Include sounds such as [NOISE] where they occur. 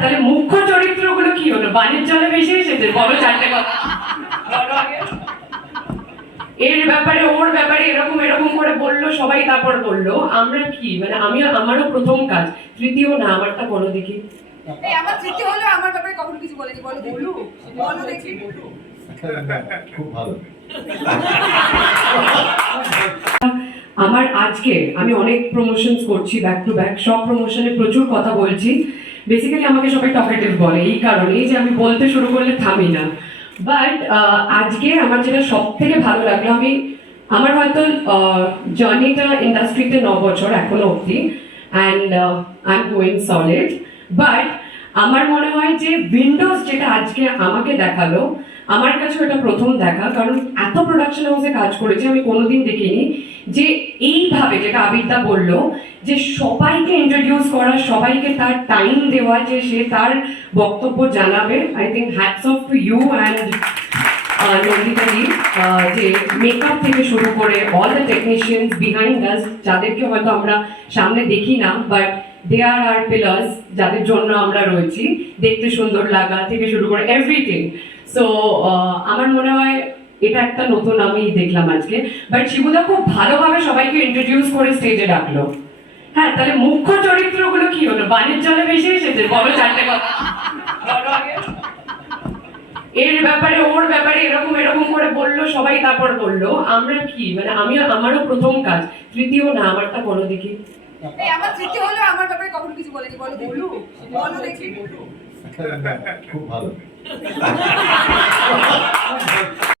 তাহলে মুখ্য চরিত্রগুলো কি হলো? বাণিজ্য জলে ভেসে এসেছে। বলো চারটে কথা। এর ব্যাপারে ওর ব্যাপারে এরকম এরকম করে বলল সবাই তারপর বলল আমরা কি? মানে আমি আমারও প্রথম কাজ। তৃতীয় না আমারটা বলো দেখি। আমার তৃতীয় হলো আমার ব্যাপারে কখনো কিছু বলেনি। বলো দেখি। বলো দেখি। খুব ভালো। [LAUGHS] আমার আজকে আমি অনেক প্রমোশনস করছি ব্যাক টু ব্যাক সব প্রমোশনে প্রচুর কথা বলছি। বেসিক্যালি আমাকে সবাই টকেটিভ বলে, এই কারণেই যে আমি বলতে শুরু করলে থামি না। বাট আজকে আমার যেটা সব থেকে ভালো লাগল, আমি, আমার হয়তো জার্নিটা ইন্ডাস্ট্রিতে ন বছর এখনও অবধি and I am going solid but আমার মনে হয় যে উইন্ডোজ যেটা আজকে আমাকে দেখাল আমার কাছে ওটা প্রথম দেখা, কারণ এত প্রোডাকশন হাউসে কাজ করেছি, আমি কোনোদিন দেখিনি যে এইভাবে, যেটা আবিরদা বলল, যে সবাইকে ইন্ট্রোডিউস করা, সবাইকে তার টাইম দেওয়া, যে সে তার বক্তব্য জানাবে। I think hats off to you and নন্দিতাদি যে মেকআপ থেকে শুরু করে all the technicians behind us যাদেরকে হয়তো আমরা সামনে দেখি না but they R R pillars যাদের জন্য আমরা রয়েছি। দেখতে সুন্দর লাগা থেকে শুরু করে এভরিথিং সো আমার মনে হয় এটা একটা নতুন আমি দেখলাম আজকে। বাট শিবুদা খুব ভালোভাবে সবাইকে ইন্ট্রোডিউস করে স্টেজে ডাকলো। হ্যাঁ তাহলে মুখ্য চরিত্রগুলো কি হলো? বাণিজ্য জলে ভেসে এসেছে। বলো চারটে কথা। এর ব্যাপারে, ওর ব্যাপারে এরকম এরকম করে বলল, সবাই তারপর বলল, আমরা কি? মানে আমি আমারও প্রথম কাজ। তৃতীয় না, আমারটা বলো দেখি। এই আমার তৃতীয় হলো আমার ব্যাপারে কখনো কিছু বলেনি। বলো দেখি। বলো দেখি। খুব ভালো। [LAUGHS]